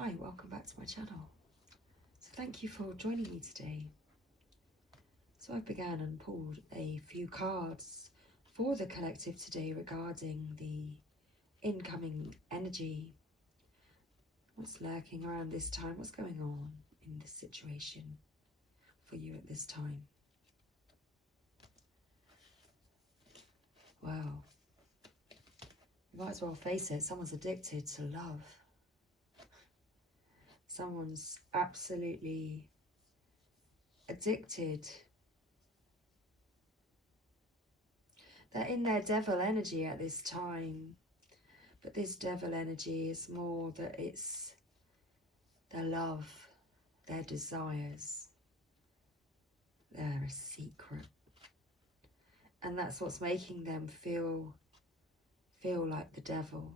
Hi, welcome back to my channel. So thank you for joining me today. So I began and pulled a few cards for the collective today regarding the incoming energy. What's lurking around this time? What's going on in this situation for you at this time? Wow. You might as well face it. Someone's addicted to love. Someone's absolutely addicted. They're in their devil energy at this time. But this devil energy is more that it's their love, their desires. They're a secret. And that's what's making them feel like the devil,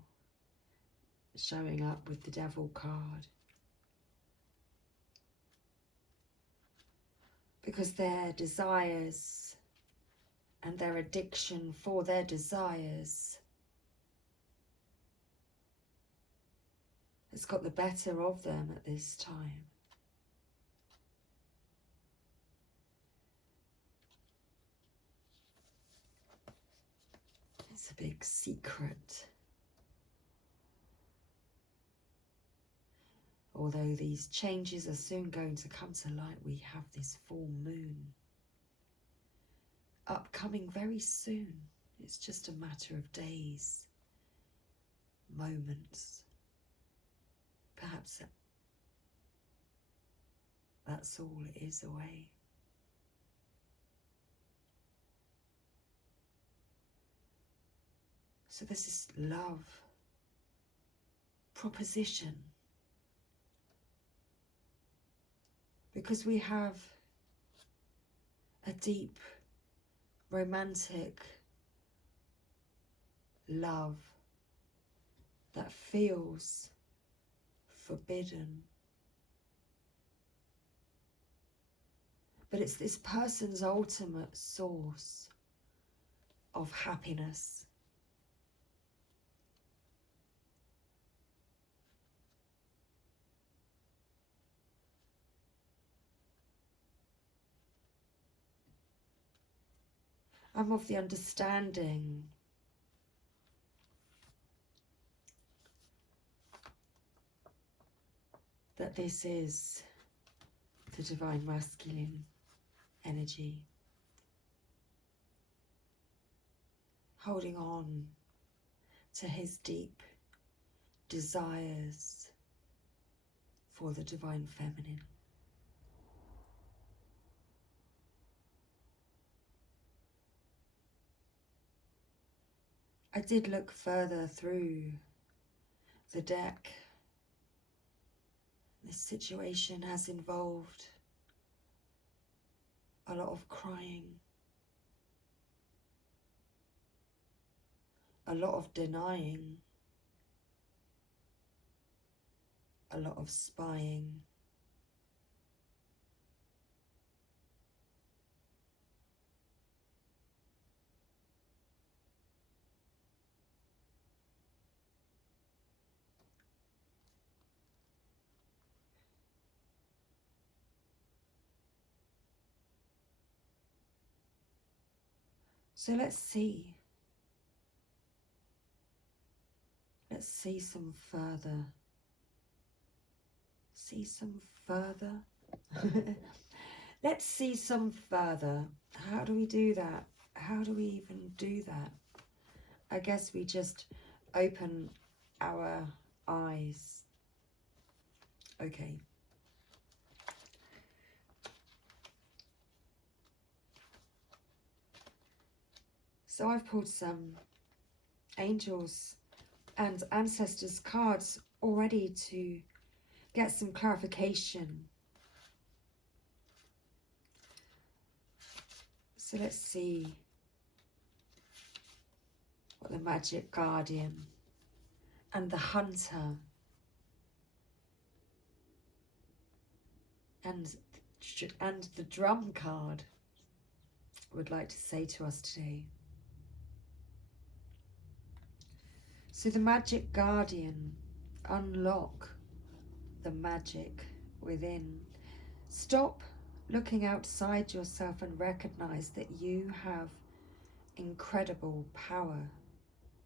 showing up with the devil card. Because their desires and their addiction for their desires has got the better of them at this time. It's a big secret. Although these changes are soon going to come to light, we have this full moon upcoming very soon. It's just a matter of days, moments. Perhaps that's all it is away. So this is love, proposition. Because we have a deep, romantic love that feels forbidden. But it's this person's ultimate source of happiness. I'm of the understanding that this is the divine masculine energy, holding on to his deep desires for the divine feminine. I did look further through the deck. This situation has involved a lot of crying, a lot of denying, a lot of spying. So let's see some further. Let's see some further. How do we do that? How do we even do that? I guess we just open our eyes. Okay. So I've pulled some angels and ancestors cards already to get some clarification. So let's see what the magic guardian and the hunter and the drum card would like to say to us today. So the magic guardian, unlock the magic within. Stop looking outside yourself and recognize that you have incredible power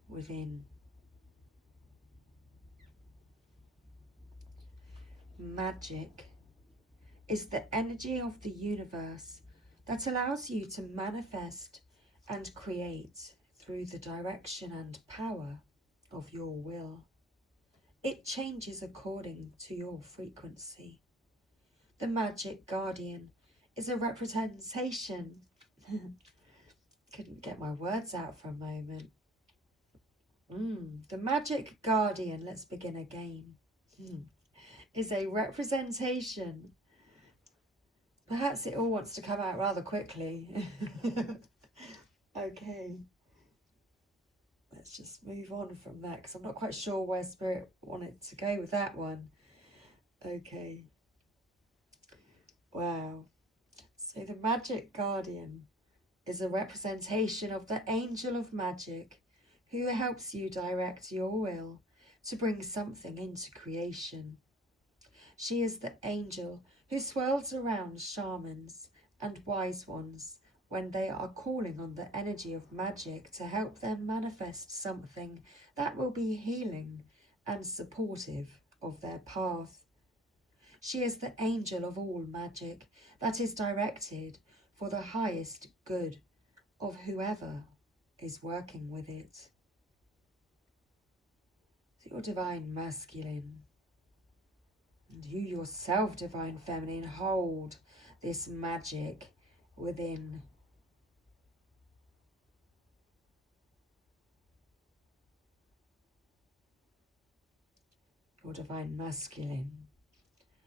within. Magic is the energy of the universe that allows you to manifest and create through the direction and power of your will. It changes according to your frequency. The magic guardian is a representation. Couldn't get my words out for a moment. The magic guardian, let's begin again, is a representation. Perhaps it all wants to come out rather quickly. Okay. Let's just move on from that because I'm not quite sure where Spirit wanted to go with that one. Okay. Wow. So the magic guardian is a representation of the angel of magic who helps you direct your will to bring something into creation. She is the angel who swirls around shamans and wise ones when they are calling on the energy of magic to help them manifest something that will be healing and supportive of their path. She is the angel of all magic that is directed for the highest good of whoever is working with it. So your divine masculine and you yourself, divine feminine, hold this magic within. Your divine masculine,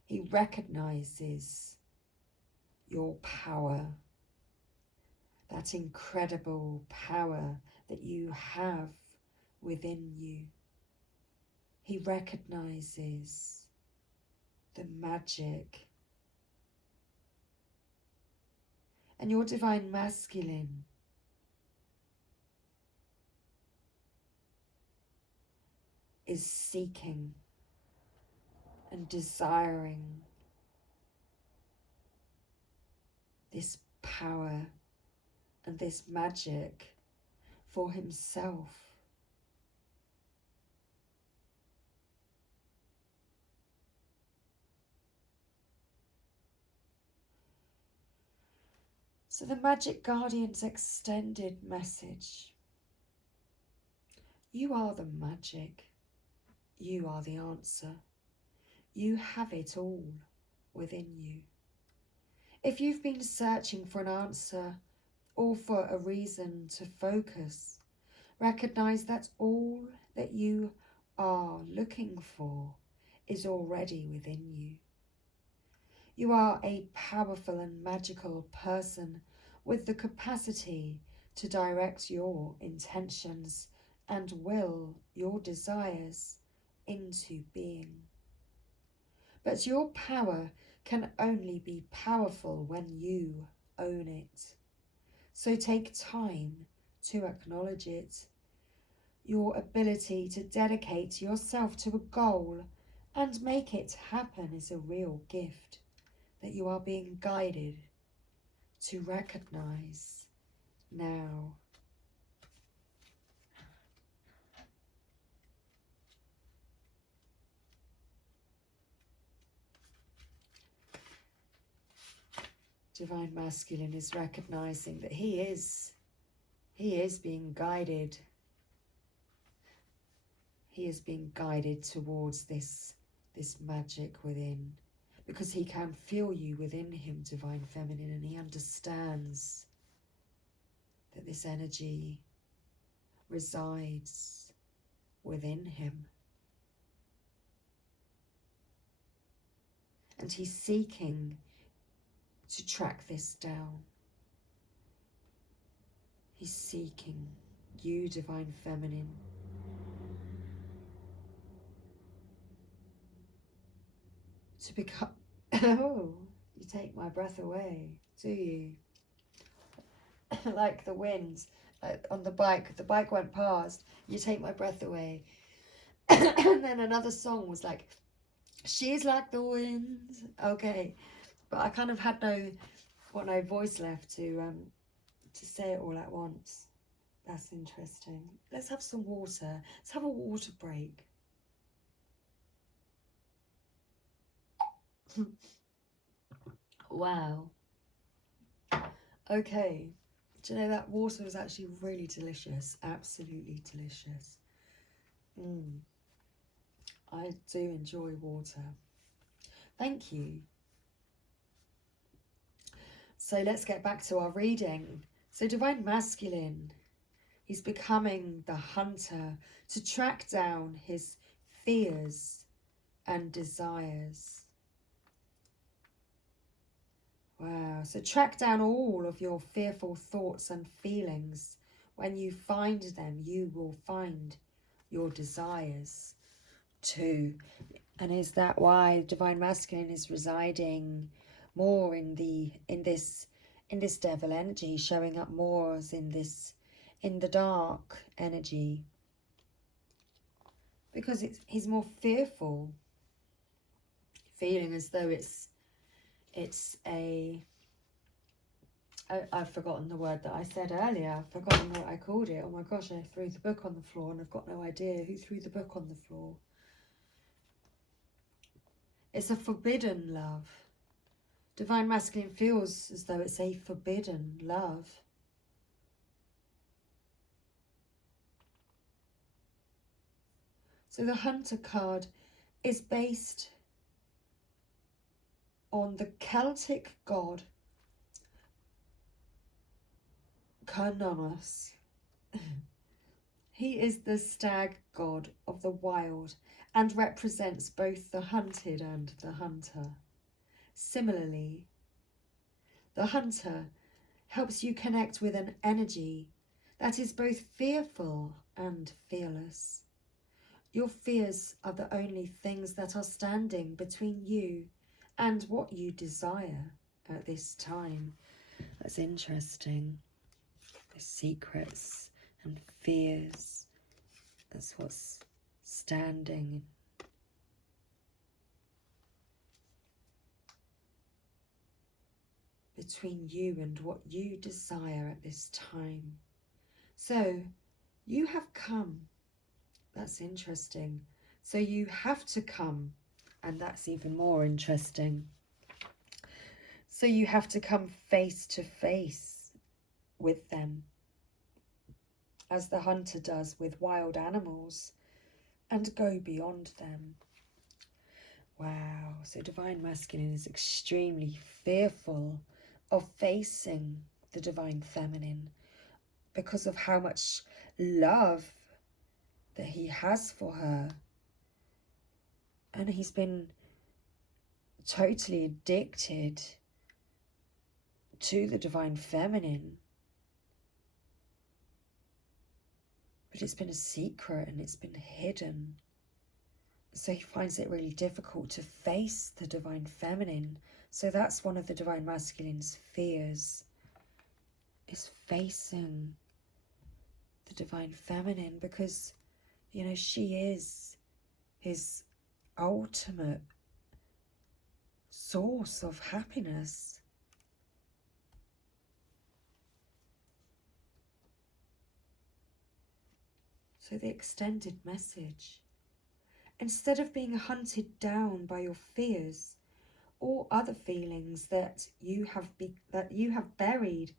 he recognizes your power, that incredible power that you have within you. He recognizes the magic. And your divine masculine is seeking and desiring this power and this magic for himself. So the magic guardian's extended message: you are the magic, you are the answer, you have it all within you. If you've been searching for an answer or for a reason to focus, recognize that all that you are looking for is already within you. You are a powerful and magical person with the capacity to direct your intentions and will your desires into being. But your power can only be powerful when you own it. So take time to acknowledge it. Your ability to dedicate yourself to a goal and make it happen is a real gift that you are being guided to recognize now. Divine Masculine is recognizing that he is being guided. He is being guided towards this magic within, because he can feel you within him, Divine Feminine, and he understands that this energy resides within him. And he's seeking to track this down. He's seeking you, Divine Feminine, to become... Oh, you take my breath away, do you? Like the wind on the bike went past, you take my breath away. And then another song was like, She's like the wind. Okay, but I kind of had no voice left to say it all at once. That's interesting. Let's have some water. Let's have a water break. Wow. Okay. Do you know that water was actually really delicious? Absolutely delicious. I do enjoy water. Thank you. So let's get back to our reading. So Divine Masculine, he's becoming the hunter to track down his fears and desires. Wow, so track down all of your fearful thoughts and feelings. When you find them, you will find your desires too. And is that why Divine Masculine is residing more in this devil energy, showing up more as in the dark energy? Because he's more fearful, feeling as though it's a I've forgotten the word that I said earlier. I've forgotten what I called it. Oh my gosh, I threw the book on the floor and I've got no idea who threw the book on the floor. It's a forbidden love. Divine Masculine feels as though it's a forbidden love. So the Hunter card is based on the Celtic god Cernunnos. He is the stag god of the wild and represents both the hunted and the hunter. Similarly, the hunter helps you connect with an energy that is both fearful and fearless. Your fears are the only things that are standing between you and what you desire at this time. That's interesting. The secrets and fears, that's what's standing. Between you and what you desire at this time. So, you have come. That's interesting. So you have to come, and that's even more interesting. So you have to come face to face with them, as the hunter does with wild animals, and go beyond them. Wow, so Divine Masculine is extremely fearful of facing the Divine Feminine because of how much love that he has for her. And he's been totally addicted to the Divine Feminine. But it's been a secret and it's been hidden. So he finds it really difficult to face the Divine Feminine. So that's one of the Divine Masculine's fears, is facing the Divine Feminine, because, you know, she is his ultimate source of happiness. So the extended message: instead of being hunted down by your fears or other feelings that you have buried,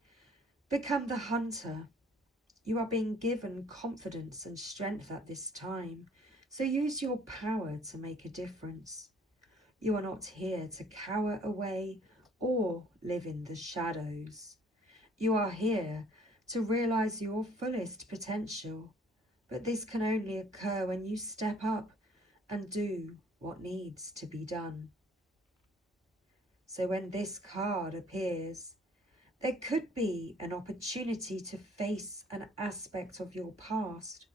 become the hunter. You are being given confidence and strength at this time, so use your power to make a difference. You are not here to cower away or live in the shadows. You are here to realize your fullest potential, but this can only occur when you step up and do what needs to be done. So when this card appears, there could be an opportunity to face an aspect of your past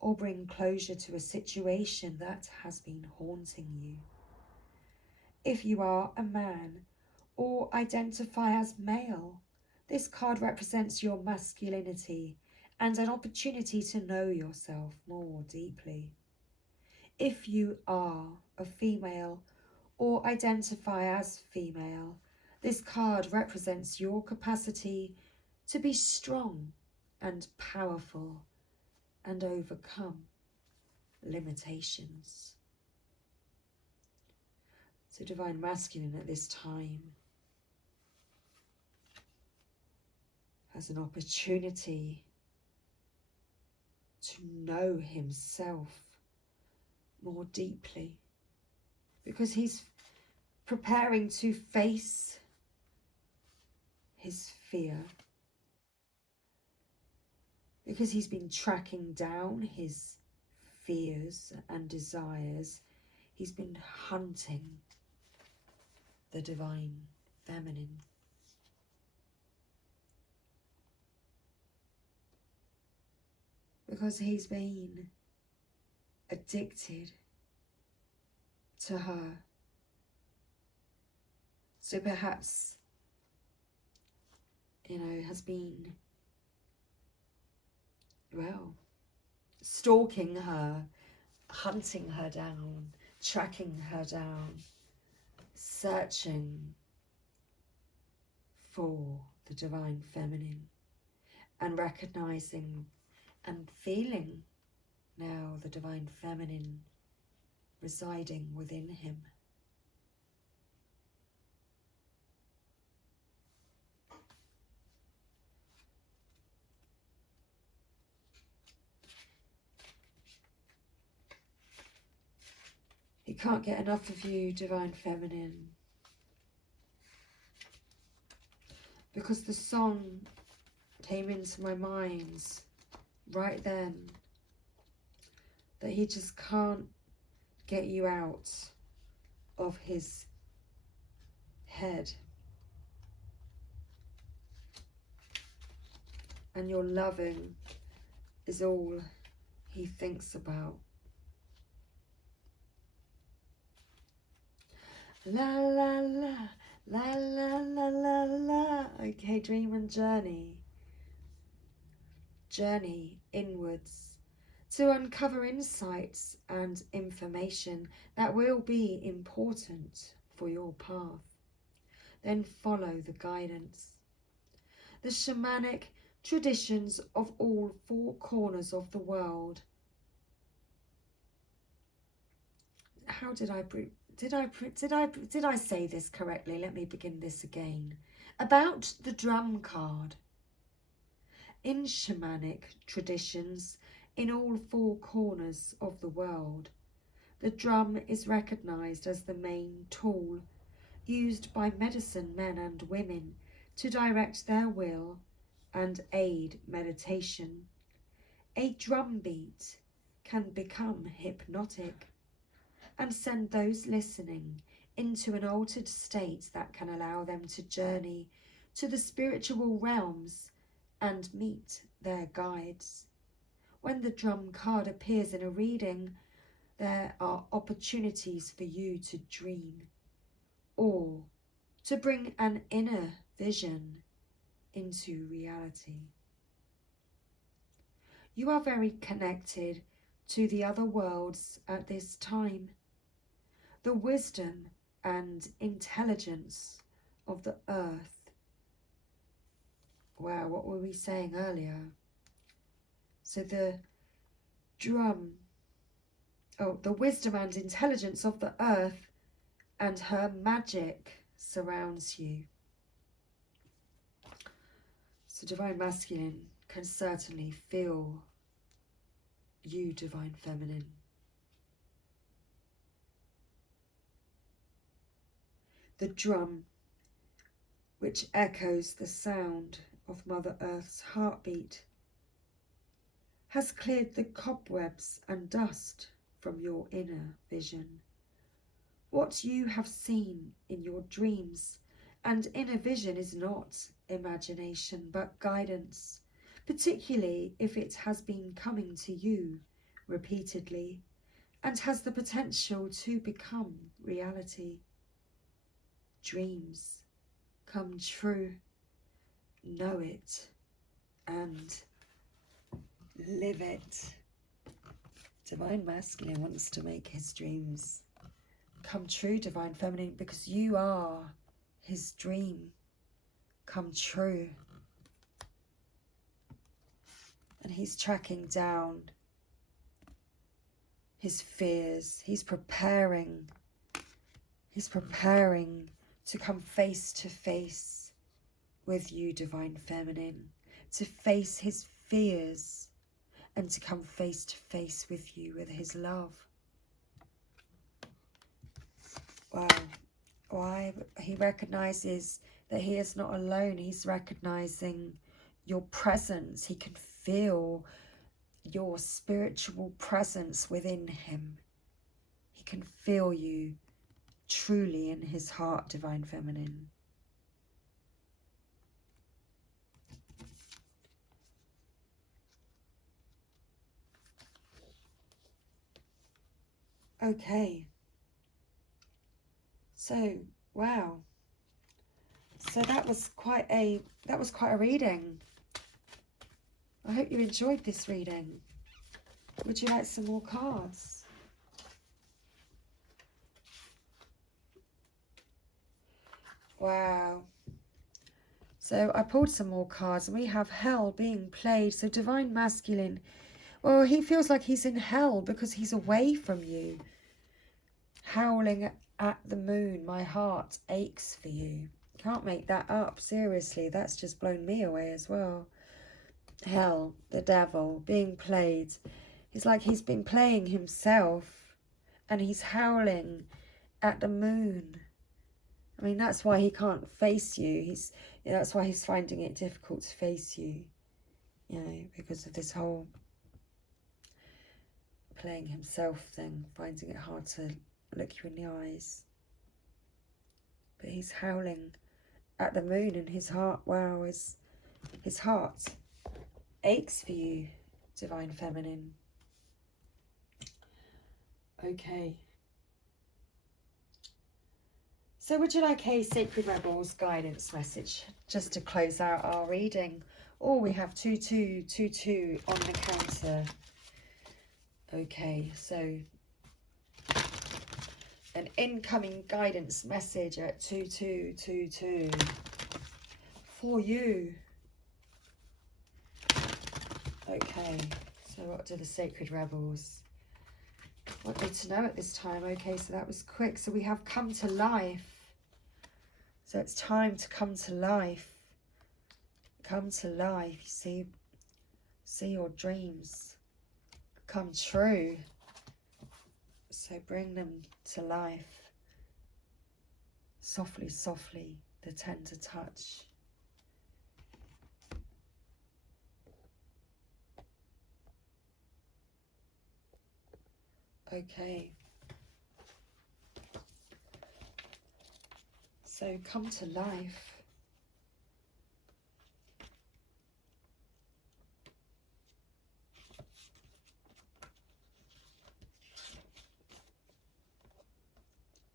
or bring closure to a situation that has been haunting you. If you are a man or identify as male, this card represents your masculinity and an opportunity to know yourself more deeply. If you are a female or identify as female, this card represents your capacity to be strong and powerful and overcome limitations. So Divine Masculine at this time has an opportunity to know himself more deeply, because he's preparing to face his fear, because he's been tracking down his fears and desires. He's been hunting the divine feminine. Because he's been addicted to her. So perhaps, has been, well, stalking her, hunting her down, tracking her down, searching for the divine feminine, and recognizing and feeling now the divine feminine residing within him. He can't get enough of you, divine feminine, because the song came into my mind right then that he just can't get you out of his head. And your loving is all he thinks about. La la la, la la la la la. Okay, dream and journey. Journey inwards to uncover insights and information that will be important for your path. Then follow the guidance. The shamanic traditions of all four corners of the world. How did I say this correctly? Let me begin this again. About the drum card. In shamanic traditions in all four corners of the world, the drum is recognized as the main tool used by medicine men and women to direct their will and aid meditation. A drum beat can become hypnotic and send those listening into an altered state that can allow them to journey to the spiritual realms and meet their guides. When the drum card appears in a reading, there are opportunities for you to dream or to bring an inner vision into reality. You are very connected to the other worlds at this time. The wisdom and intelligence of the earth. Wow, what were we saying earlier? So the drum, the wisdom and intelligence of the earth and her magic surrounds you. So divine masculine can certainly feel you, divine feminine. The drum, which echoes the sound of Mother Earth's heartbeat, has cleared the cobwebs and dust from your inner vision. What you have seen in your dreams and inner vision is not imagination but guidance, particularly if it has been coming to you repeatedly and has the potential to become reality. Dreams come true. Know it and live it. Divine Masculine wants to make his dreams come true, Divine Feminine, because you are his dream come true. And he's tracking down his fears. He's preparing to come face to face with you, Divine Feminine, to face his fears and to come face to face with you with his love. Wow. Why? He recognizes that he is not alone. He's recognizing your presence. He can feel your spiritual presence within him. He can feel you truly in his heart, Divine Feminine. Okay. So, wow. So that was quite a reading. I hope you enjoyed this reading. Would you like some more cards? Wow. So I pulled some more cards and we have hell being played. So Divine Masculine, well, he feels like he's in hell because he's away from you. Howling at the moon, my heart aches for you. Can't make that up, seriously. That's just blown me away as well. Hell, the devil, being played. It's like he's been playing himself and he's howling at the moon. I mean, that's why he can't face you. That's why he's finding it difficult to face you. You know, because of this whole playing himself thing, finding it hard to look you in the eyes. But he's howling at the moon and his heart, wow, his heart aches for you, Divine Feminine. Okay. So would you like a Sacred Rebels guidance message just to close out our reading? Or we have 2222 on the counter. Okay, so an incoming guidance message at 2222 for you. Okay, so what do the Sacred Rebels want me to know at this time? Okay, so that was quick. So we have come to life. So it's time to come to life. Come to life. You see your dreams come true. So bring them to life. Softly, softly, the tender touch. Okay. So come to life.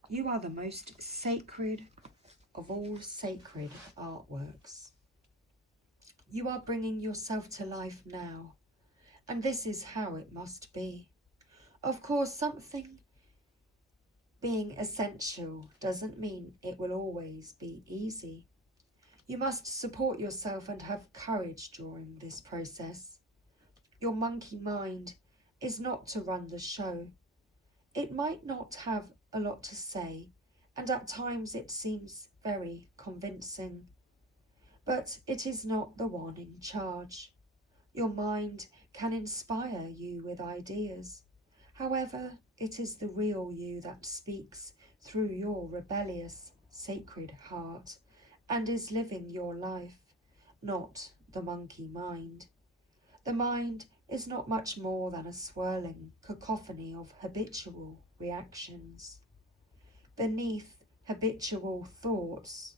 You are the most sacred of all sacred artworks. You are bringing yourself to life now, and this is how it must be. Of course, something being essential doesn't mean it will always be easy. You must support yourself and have courage during this process. Your monkey mind is not to run the show. It might not have a lot to say, and at times it seems very convincing. But it is not the one in charge. Your mind can inspire you with ideas. However, it is the real you that speaks through your rebellious, sacred heart and is living your life, not the monkey mind. The mind is not much more than a swirling cacophony of habitual reactions. Beneath habitual thoughts,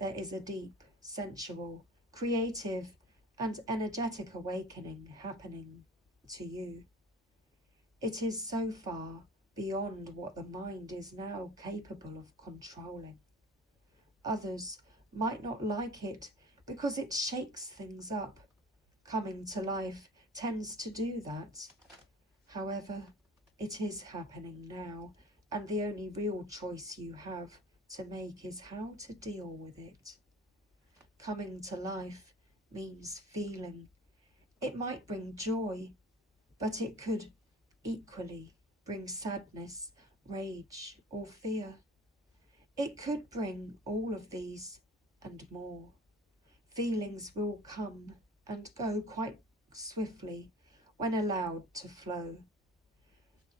there is a deep, sensual, creative, and energetic awakening happening to you. It is so far beyond what the mind is now capable of controlling. Others might not like it because it shakes things up. Coming to life tends to do that. However, it is happening now, and the only real choice you have to make is how to deal with it. Coming to life means feeling. It might bring joy, but it could equally bring sadness, rage, or fear. It could bring all of these and more. Feelings will come and go quite swiftly when allowed to flow.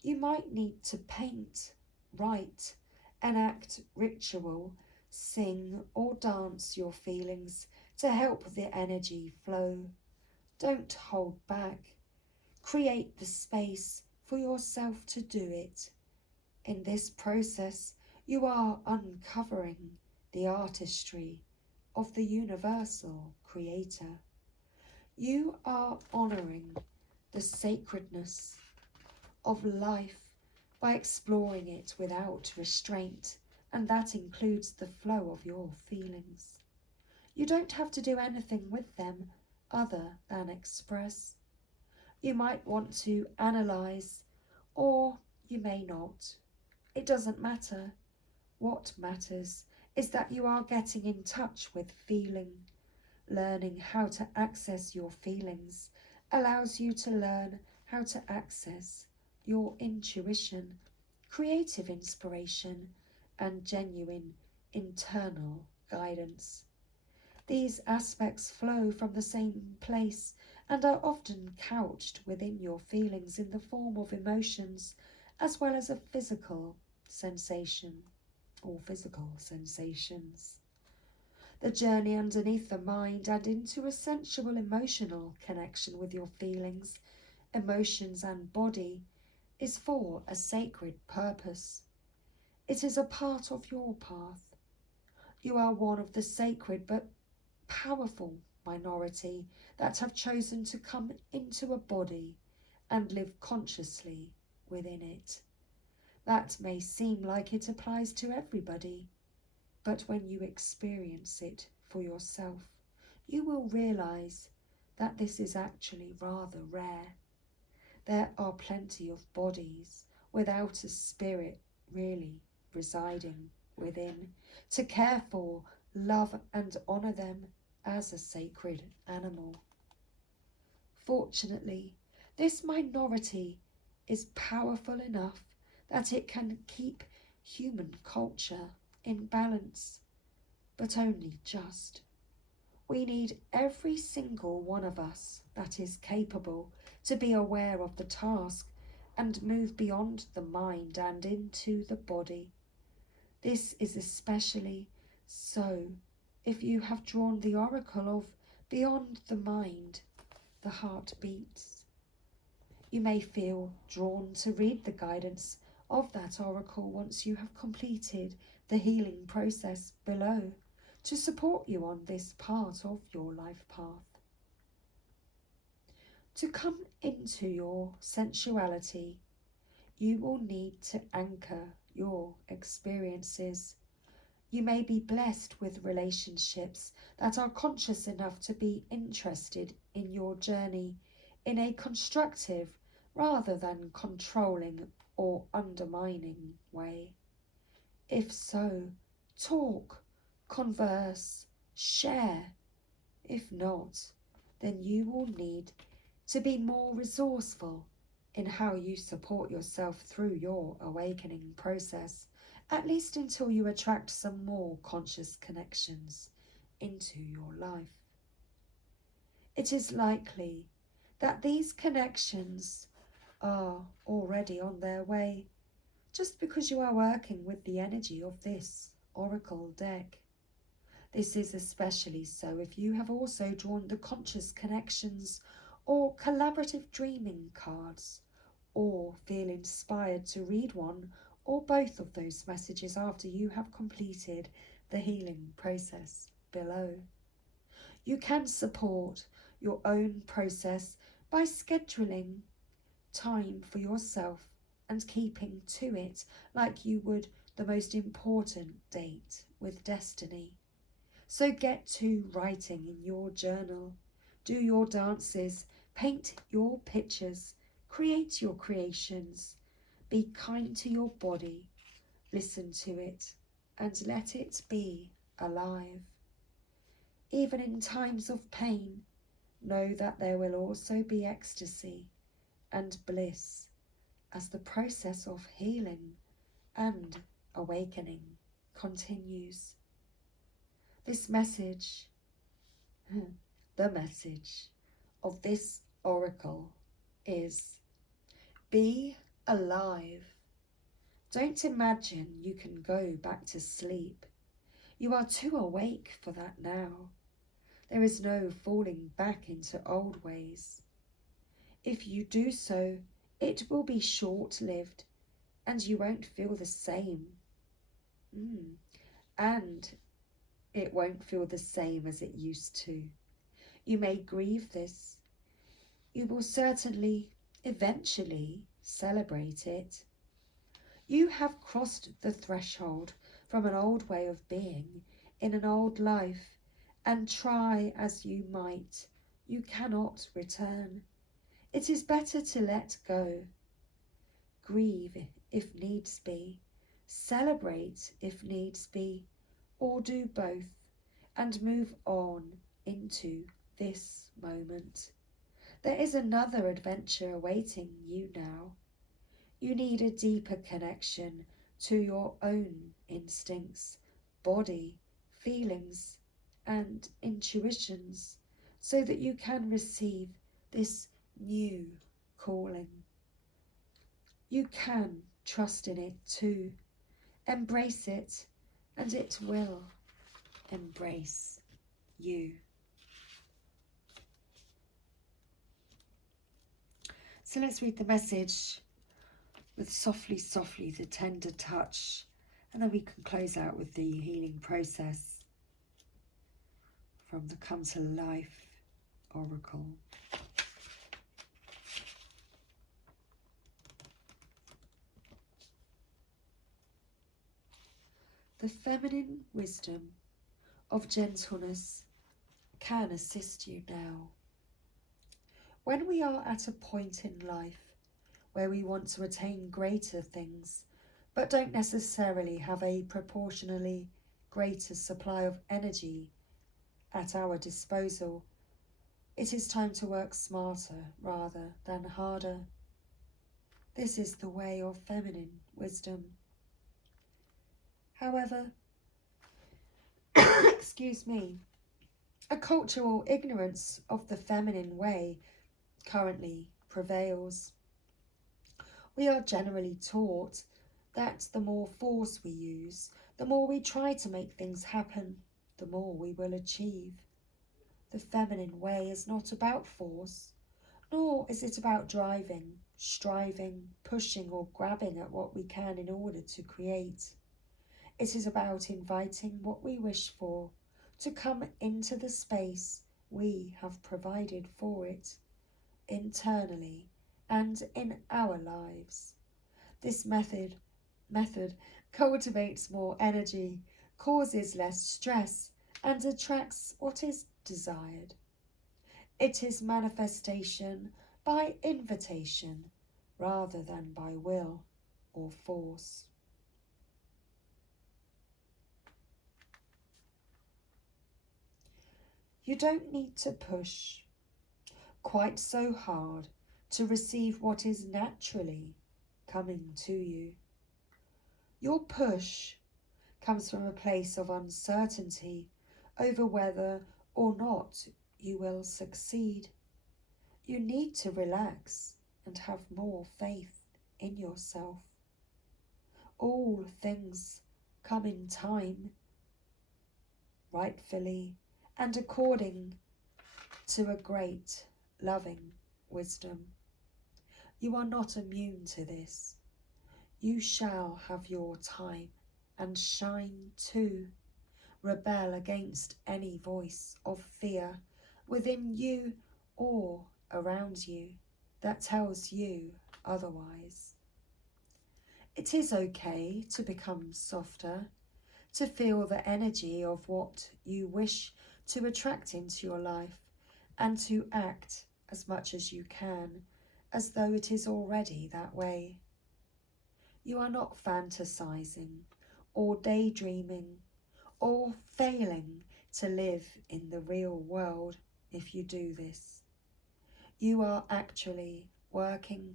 You might need to paint, write, enact ritual, sing or dance your feelings to help the energy flow. Don't hold back. Create the space for yourself to do it. In this process, you are uncovering the artistry of the universal creator. You are honouring the sacredness of life by exploring it without restraint, and that includes the flow of your feelings. You don't have to do anything with them other than express. You might want to analyse, or you may not. It doesn't matter. What matters is that you are getting in touch with feeling. Learning how to access your feelings allows you to learn how to access your intuition, creative inspiration, and genuine internal guidance. These aspects flow from the same place and are often couched within your feelings in the form of emotions as well as a physical sensation or physical sensations. The journey underneath the mind and into a sensual emotional connection with your feelings, emotions and body is for a sacred purpose. It is a part of your path. You are one of the sacred but powerful minority that have chosen to come into a body and live consciously within it. That may seem like it applies to everybody, but when you experience it for yourself, you will realize that this is actually rather rare. There are plenty of bodies without a spirit really residing within to care for, love and honour them as a sacred animal. Fortunately, this minority is powerful enough that it can keep human culture in balance, but only just. We need every single one of us that is capable to be aware of the task and move beyond the mind and into the body. This is especially so if you have drawn the oracle of beyond the mind, the heart beats. You may feel drawn to read the guidance of that oracle once you have completed the healing process below to support you on this part of your life path. To come into your sensuality, you will need to anchor your experiences. You may be blessed with relationships that are conscious enough to be interested in your journey in a constructive rather than controlling or undermining way. If so, talk, converse, share. If not, then you will need to be more resourceful in how you support yourself through your awakening process, at least until you attract some more conscious connections into your life. It is likely that these connections are already on their way, just because you are working with the energy of this oracle deck. This is especially so if you have also drawn the conscious connections or collaborative dreaming cards, or feel inspired to read one or both of those messages after you have completed the healing process below. You can support your own process by scheduling time for yourself and keeping to it like you would the most important date with destiny. So get to writing in your journal, do your dances, paint your pictures, Create your creations. Be kind to your body. Listen to it and let it be alive. Even in times of pain, know that there will also be ecstasy and bliss as the process of healing and awakening continues. This message, the message of this oracle is: be alive. Don't imagine you can go back to sleep. You are too awake for that now. There is no falling back into old ways. If you do so, it will be short-lived and you won't feel the same. And it won't feel the same as it used to. You may grieve this. You will certainly, eventually, celebrate it. You have crossed the threshold from an old way of being in an old life, and try as you might, you cannot return. It is better to let go. Grieve if needs be, celebrate if needs be, or do both, and move on into this moment. There is another adventure awaiting you now. You need a deeper connection to your own instincts, body, feelings, and intuitions so that you can receive this new calling. You can trust in it too. Embrace it, and it will embrace you. So let's read the message with softly, softly, the tender touch, and then we can close out with the healing process from the Come to Life Oracle. The feminine wisdom of gentleness can assist you now. When we are at a point in life where we want to attain greater things, but don't necessarily have a proportionally greater supply of energy at our disposal, it is time to work smarter rather than harder. This is the way of feminine wisdom. However, excuse me, a cultural ignorance of the feminine way currently prevails. We are generally taught that the more force we use, the more we try to make things happen, the more we will achieve. The feminine way is not about force, nor is it about driving, striving, pushing or grabbing at what we can in order to create. It is about inviting what we wish for to come into the space we have provided for it, internally and in our lives. This method cultivates more energy, causes less stress, and attracts what is desired. It is manifestation by invitation rather than by will or force. You don't need to push quite so hard to receive what is naturally coming to you. Your push comes from a place of uncertainty over whether or not you will succeed. You need to relax and have more faith in yourself. All things come in time, rightfully and according to a great, loving wisdom. You are not immune to this. You shall have your time and shine too. Rebel against any voice of fear within you or around you that tells you otherwise. It is okay to become softer, to feel the energy of what you wish to attract into your life, and to act as much as you can as though it is already that way. You are not fantasizing or daydreaming or failing to live in the real world if you do this. You are actually working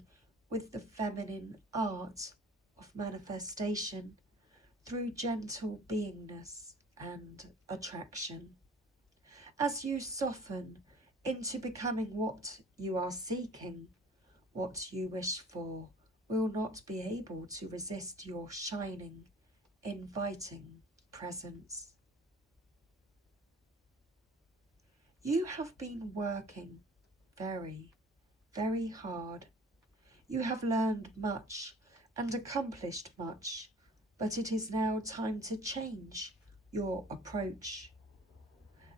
with the feminine art of manifestation through gentle beingness and attraction. As you soften into becoming what you are seeking, what you wish for will not be able to resist your shining, inviting presence. You have been working very, very hard. You have learned much and accomplished much, but it is now time to change your approach.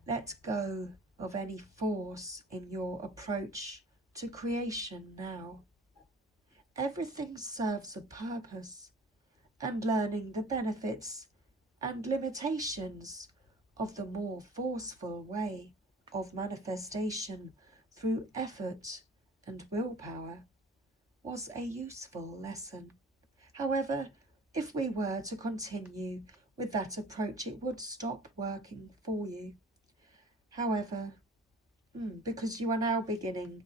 Let go of any force in your approach to creation now. Everything serves a purpose, and learning the benefits and limitations of the more forceful way of manifestation through effort and willpower was a useful lesson. However, if we were to continue with that approach, it would stop working for you. However, because you are now beginning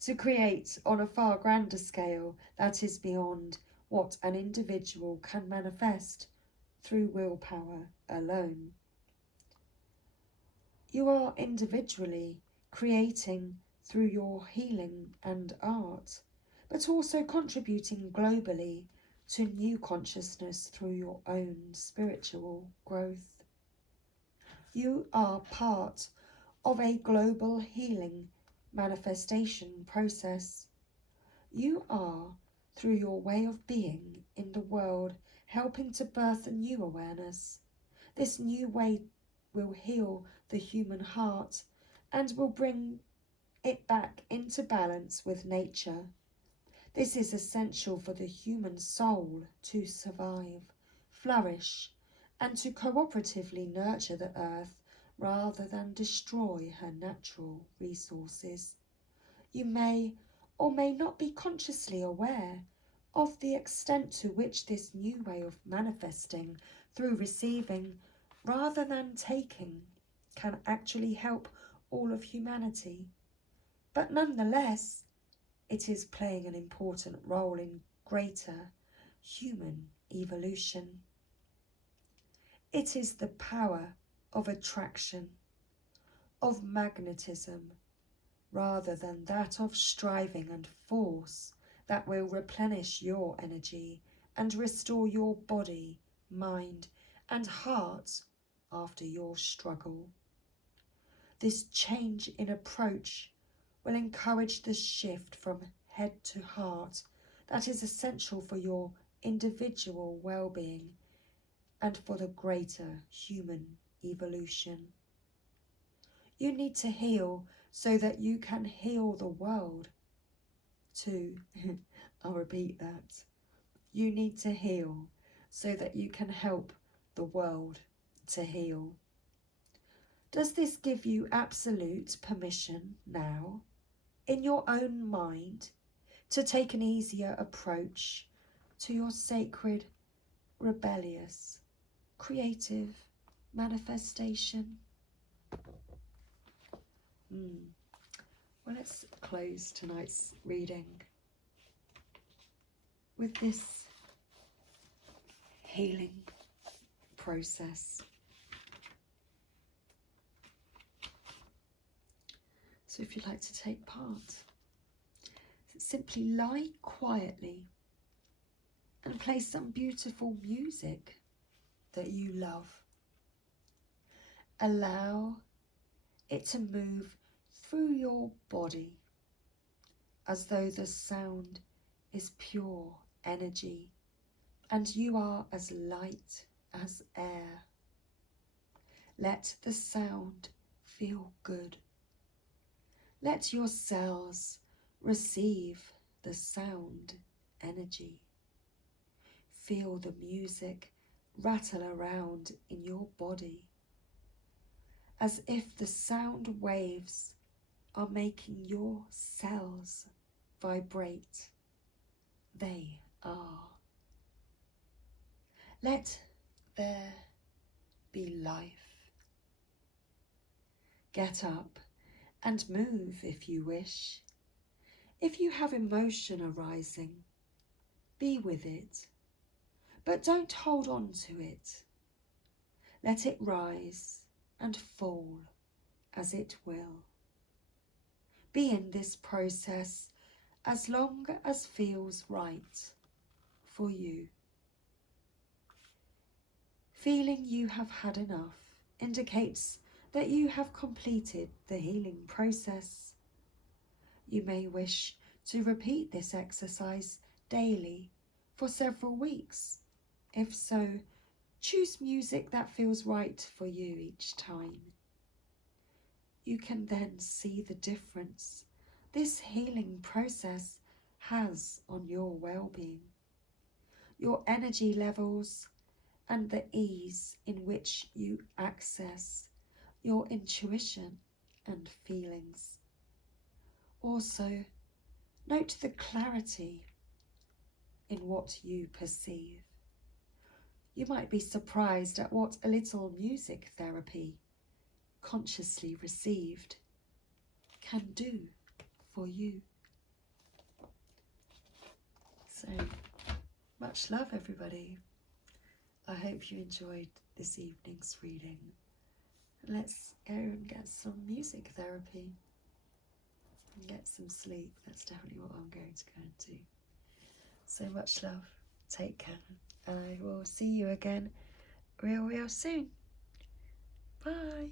to create on a far grander scale that is beyond what an individual can manifest through willpower alone. You are individually creating through your healing and art, but also contributing globally to new consciousness through your own spiritual growth. You are part of a global healing manifestation process. You are, through your way of being in the world, helping to birth a new awareness. This new way will heal the human heart and will bring it back into balance with nature. This is essential for the human soul to survive, flourish, and to cooperatively nurture the earth rather than destroy her natural resources. You may or may not be consciously aware of the extent to which this new way of manifesting through receiving rather than taking can actually help all of humanity. But nonetheless, it is playing an important role in greater human evolution. It is the power of attraction, of magnetism, rather than that of striving and force that will replenish your energy and restore your body, mind, and heart after your struggle. This change in approach will encourage the shift from head to heart that is essential for your individual well-being and for the greater human evolution. You need to heal so that you can heal the world too. I'll repeat that. You need to heal so that you can help the world to heal. Does this give you absolute permission now, in your own mind, to take an easier approach to your sacred, rebellious, creative manifestation? Well, let's close tonight's reading with this healing process. So if you'd like to take part, simply lie quietly and play some beautiful music that you love. Allow it to move through your body as though the sound is pure energy and you are as light as air. Let the sound feel good. Let your cells receive the sound energy. Feel the music rattle around in your body as if the sound waves are making your cells vibrate. They are. Let there be life. Get up and move if you wish. If you have emotion arising, be with it, but don't hold on to it. Let it rise and fall as it will. Be in this process as long as feels right for you. Feeling you have had enough indicates that you have completed the healing process. You may wish to repeat this exercise daily for several weeks. If so, choose music that feels right for you each time. You can then see the difference this healing process has on your well-being, your energy levels, and the ease in which you access your intuition and feelings. Also, note the clarity in what you perceive. You might be surprised at what a little music therapy, consciously received, can do for you. So, much love, everybody. I hope you enjoyed this evening's reading. Let's go and get some music therapy and get some sleep. That's definitely what I'm going to go and do. So much love. Take care. I will see you again real soon. Bye.